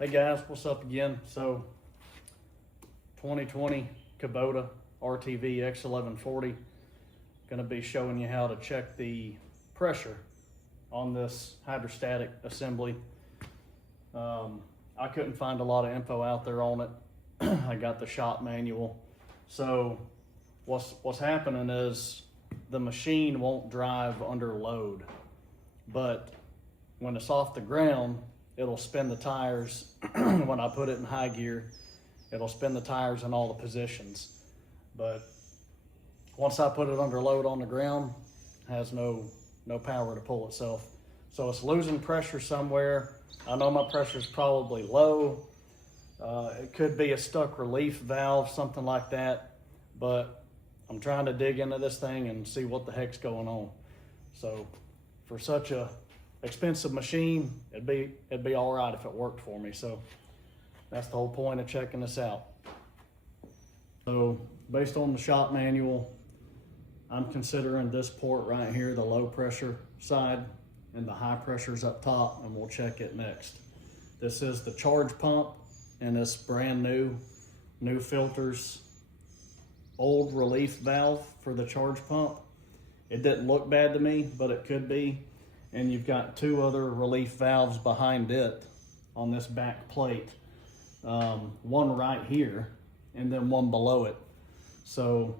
Hey guys, what's up again? So 2020 Kubota RTV X1140. Going to be showing you how to check the pressure on this hydrostatic assembly. I couldn't find a lot of info out there on it. I got the shop manual. So what's happening is the machine won't drive under load, but when it's off the ground, it'll spin the tires. When I put it in high gear, it'll spin the tires in all the positions. But once I put it under load on the ground, it has no power to pull itself. So it's losing pressure somewhere. I know my pressure is probably low. It could be a stuck relief valve, something like that. But I'm trying to dig into this thing and see what the heck's going on. So for such a expensive machine, it'd be all right if it worked for me. So that's the whole point of checking this out. So based on the shop manual, I'm considering this port right here the low pressure side, and the high pressure's up top, and we'll check it next. This is the charge pump, and it's brand new filters, old relief valve for the charge pump. It didn't look bad to me, but it could be. And you've got two other relief valves behind it on this back plate. One right here and then one below it. So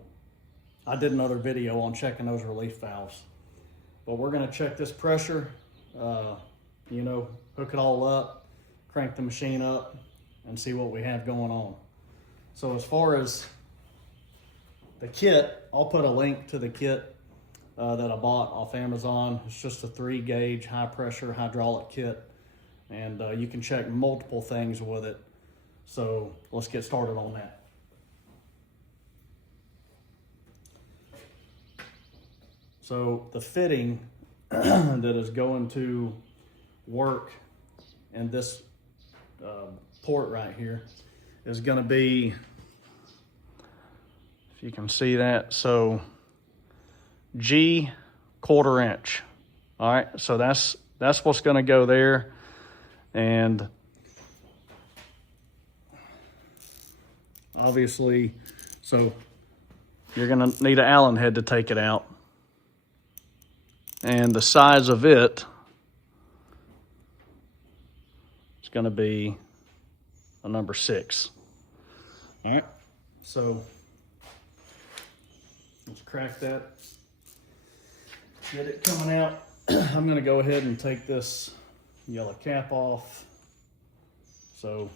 I did another video on checking those relief valves. But we're gonna check this pressure, hook it all up, crank the machine up, and see what we have going on. So as far as the kit, I'll put a link to the kit that I bought off Amazon. It's just a 3-gauge high pressure hydraulic kit, and you can check multiple things with it. So let's get started on that. So the fitting that is going to work in this port right here is going to be, if you can see that, so G 1/4 inch. All right, so that's what's going to go there. And obviously, so you're going to need an Allen head to take it out. And the size of it is going to be a number 6. All right, so let's crack that. Get it coming out. I'm going to go ahead and take this yellow cap off. So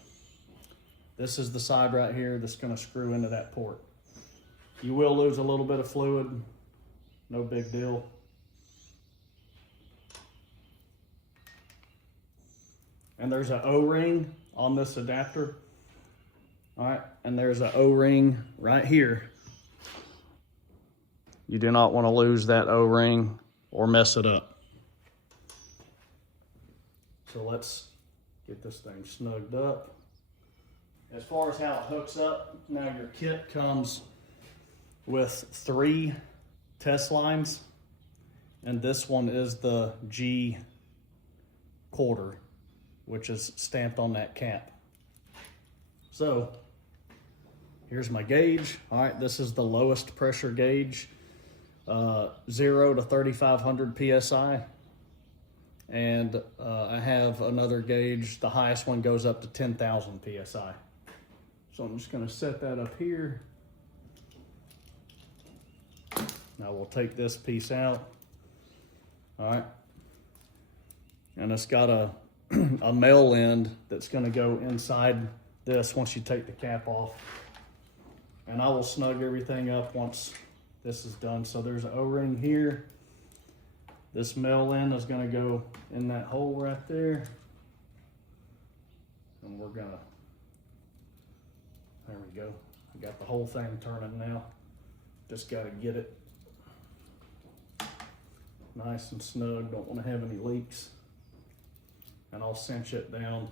this is the side right here that's going to screw into that port. You will lose a little bit of fluid, no big deal. And there's an O-ring on this adapter. All right, and there's an O-ring right here. You do not want to lose that O-ring or mess it up. So let's get this thing snugged up. As far as how it hooks up, now your kit comes with 3 test lines, and this one is the G 1/4, which is stamped on that cap. So here's my gauge. All right, this is the lowest pressure gauge. 0 to 3,500 PSI. And I have another gauge. The highest one goes up to 10,000 PSI. So I'm just gonna set that up here. Now we'll take this piece out. All right. And it's got a male end that's gonna go inside this once you take the cap off. And I will snug everything up once this is done. So there's an O-ring here. This male end is going to go in that hole right there. And we're going to, there we go. I got the whole thing turning now. Just got to get it nice and snug. Don't want to have any leaks. And I'll cinch it down.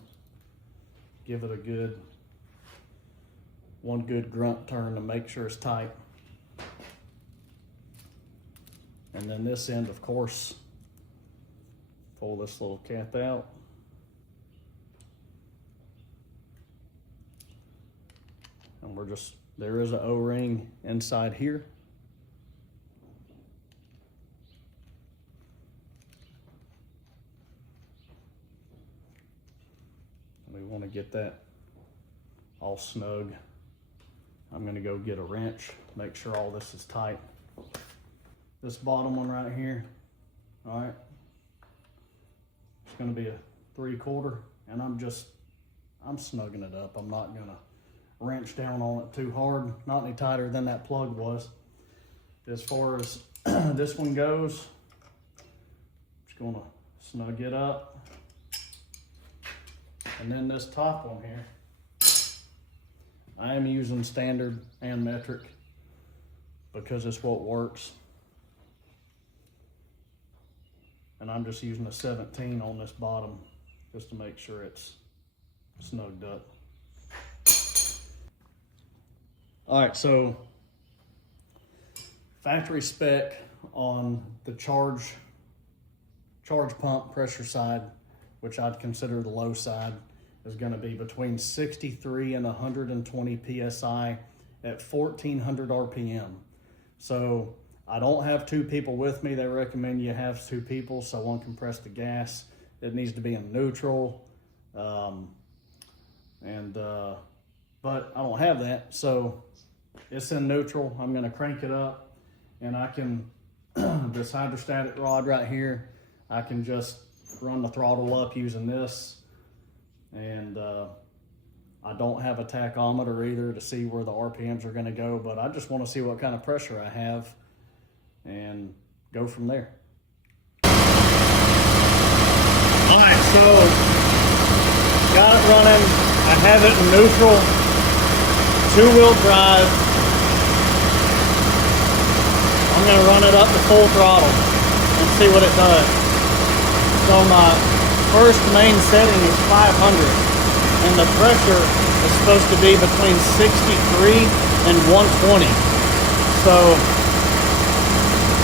Give it one good grunt turn to make sure it's tight. And then this end, of course, pull this little cap out. And there is an O-ring inside here. We want to get that all snug. I'm going to go get a wrench, make sure all this is tight. This bottom one right here, all right, it's going to be a 3/4, and I'm snugging it up. I'm not going to wrench down on it too hard, not any tighter than that plug was. As far as this one goes, just going to snug it up. And then this top one here, I am using standard and metric because it's what works. And I'm just using a 17 on this bottom just to make sure it's snugged up. All right, so factory spec on the charge pump pressure side, which I'd consider the low side, is going to be between 63 and 120 PSI at 1400 RPM. So I don't have 2 people with me. They recommend you have 2 people so one can press the gas. It needs to be in neutral. But I don't have that, so it's in neutral. I'm going to crank it up, and I can, this hydrostatic rod right here, I can just run the throttle up using this. And I don't have a tachometer either to see where the RPMs are going to go, but I just want to see what kind of pressure I have and go from there. All right, so got it running. I have it in neutral, 2-wheel drive. I'm going to run it up to full throttle and see what it does. So my first main setting is 500, and the pressure is supposed to be between 63 and 120. So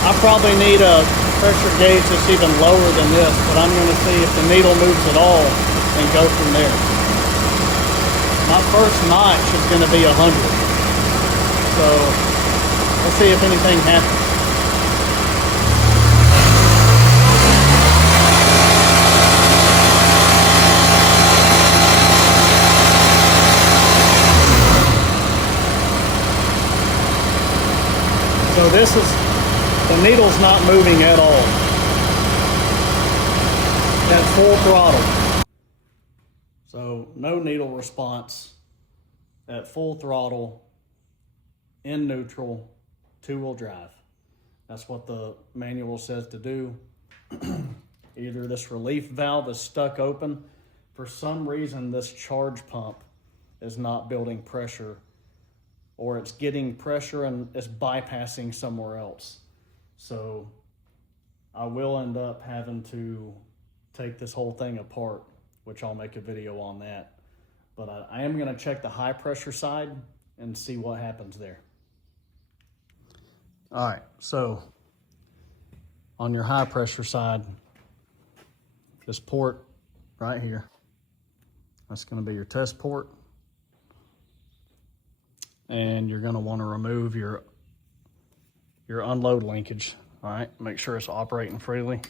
I probably need a pressure gauge that's even lower than this, but I'm going to see if the needle moves at all and go from there. My first notch is going to be 100. So let's see if anything happens. So the needle's not moving at all at full throttle. So no needle response at full throttle, in neutral, 2-wheel drive. That's what the manual says to do. Either this relief valve is stuck open. For some reason, this charge pump is not building pressure, or it's getting pressure and it's bypassing somewhere else. So I will end up having to take this whole thing apart, which I'll make a video on that. But I am gonna check the high pressure side and see what happens there. All right, so on your high pressure side, this port right here, that's gonna be your test port. And you're gonna wanna remove your unload linkage, all right? Make sure it's operating freely.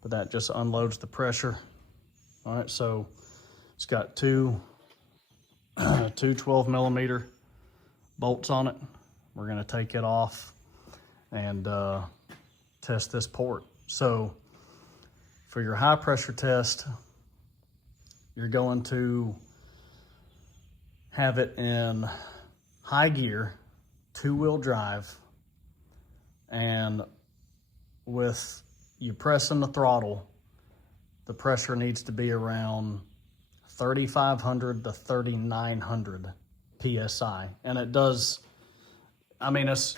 But that just unloads the pressure. All right, so it's got two 12 millimeter bolts on it. We're gonna take it off and test this port. So for your high pressure test, you're going to have it in high gear, 2-wheel drive, and with you pressing the throttle, the pressure needs to be around 3,500 to 3,900 PSI. And it does, I mean, it's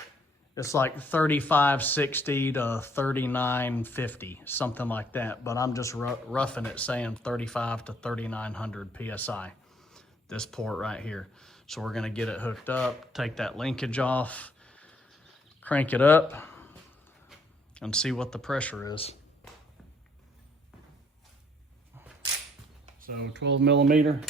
like 3,560 to 3,950, something like that. But I'm just roughing it, saying 3,500 to 3,900 PSI, this port right here. So we're gonna get it hooked up, take that linkage off, crank it up, and see what the pressure is. So 12 millimeter.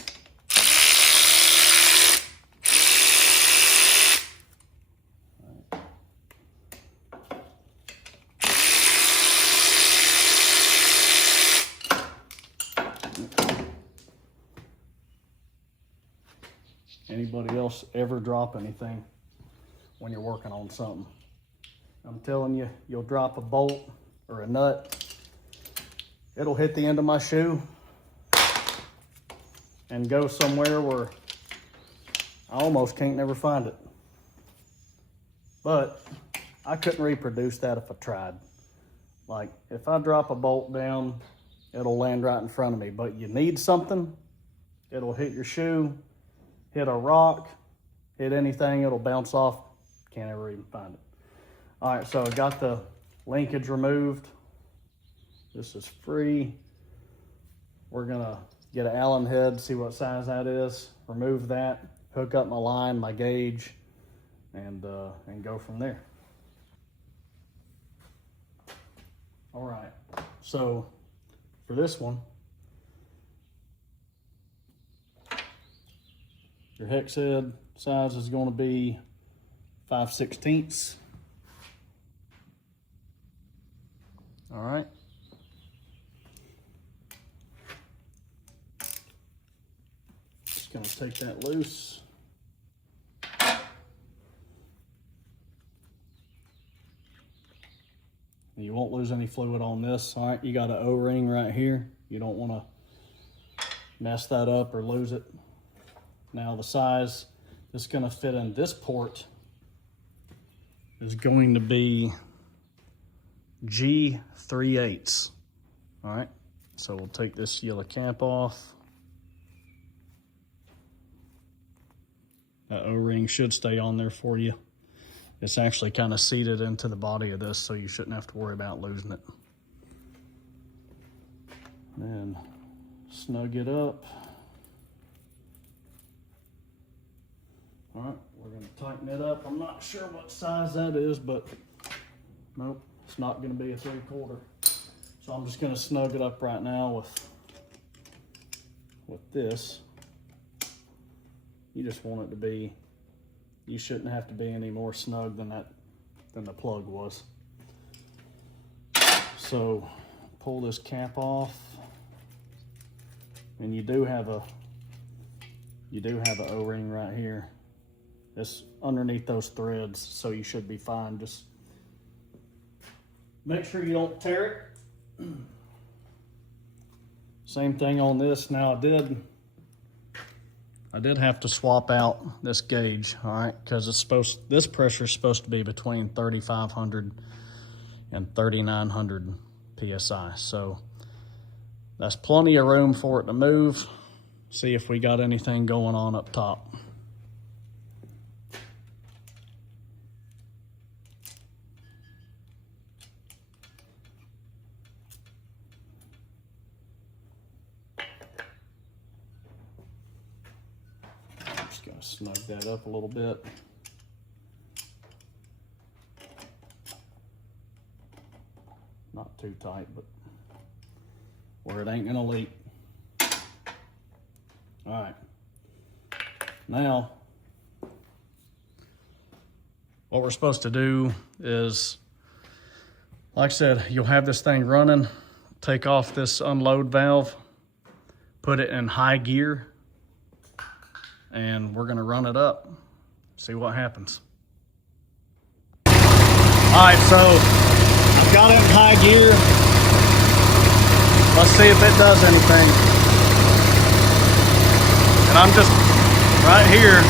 anybody else ever drop anything when you're working on something. I'm telling you, you'll drop a bolt or a nut, it'll hit the end of my shoe and go somewhere where I almost can't never find it. But I couldn't reproduce that if I tried. Like, if I drop a bolt down, it'll land right in front of me. But you need something, it'll hit your shoe, hit a rock, hit anything, it'll bounce off. Can't ever even find it. All right, so I got the linkage removed. This is free. We're gonna get an Allen head, see what size that is, remove that, hook up my line, my gauge, and go from there. All right, so for this one, your hex head size is going to be 5/16. All right. Just going to take that loose. You won't lose any fluid on this. All right, you got an O-ring right here. You don't want to mess that up or lose it. Now the size that's going to fit in this port is going to be G3/8. All right, so we'll take this yellow cap off. That O-ring should stay on there for you. It's actually kind of seated into the body of this, so you shouldn't have to worry about losing it. Then snug it up. All right, we're going to tighten it up. I'm not sure what size that is, but nope, it's not going to be a 3/4. So I'm just going to snug it up right now with this. You just want it to be, you shouldn't have to be any more snug than the plug was. So pull this cap off, and you do have a O-ring right here. It's underneath those threads, so you should be fine. Just make sure you don't tear it. Same thing on this. Now I did have to swap out this gauge, all right, because this pressure is supposed to be between 3,500 and 3,900 PSI. So that's plenty of room for it to move. See if we got anything going on up top. Just gonna snug that up a little bit. Not too tight, but where it ain't gonna leak. All right, now what we're supposed to do is, like I said, you'll have this thing running, take off this unload valve, put it in high gear, and we're gonna run it up, see what happens. All right, so I've got it in high gear. Let's see if it does anything. And I'm just, right here,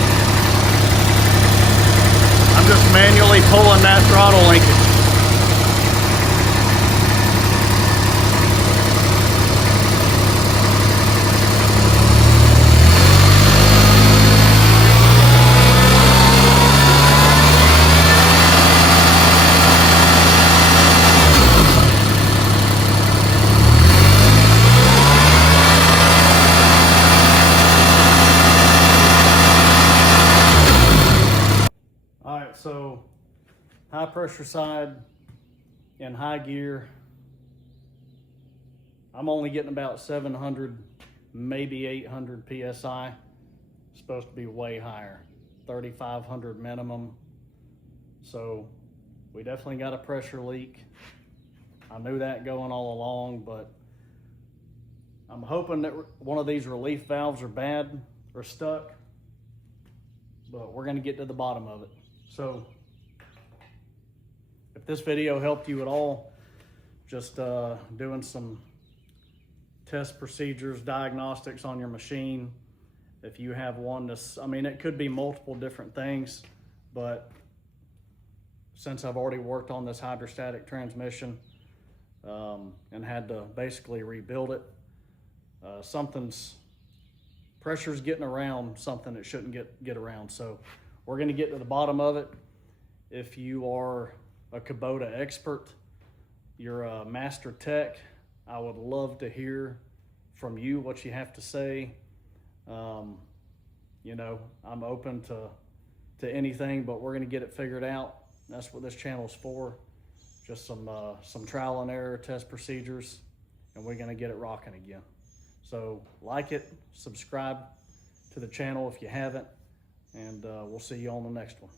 I'm just manually pulling that throttle linkage. So high pressure side in high gear, I'm only getting about 700, maybe 800 PSI. It's supposed to be way higher, 3,500 minimum. So we definitely got a pressure leak. I knew that going all along, but I'm hoping that one of these relief valves are bad or stuck. but we're gonna get to the bottom of it. So if this video helped you at all, just doing some test procedures, diagnostics on your machine. If you have one that's, I mean, it could be multiple different things, but since I've already worked on this hydrostatic transmission and had to basically rebuild it, pressure's getting around something that shouldn't get around. So we're gonna get to the bottom of it. If you are a Kubota expert, you're a master tech, I would love to hear from you what you have to say. You know, I'm open to anything, but we're gonna get it figured out. That's what this channel is for. Just some trial and error test procedures, and we're gonna get it rocking again. So like it, subscribe to the channel if you haven't, and we'll see you on the next one.